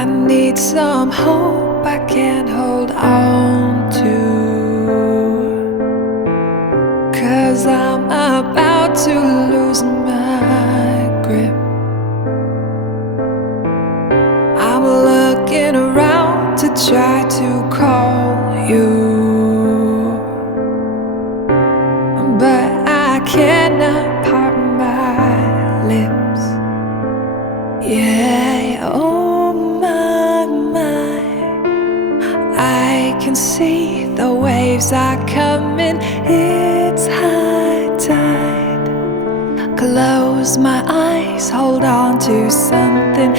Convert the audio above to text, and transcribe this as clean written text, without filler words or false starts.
I need some hope I can't hold on to, 'cause I'm about to lose my grip. I'm looking around to try to call you, but I cannot part my lips. Yeah, oh my, I can see the waves are coming. It's high tide. Close my eyes, hold on to something.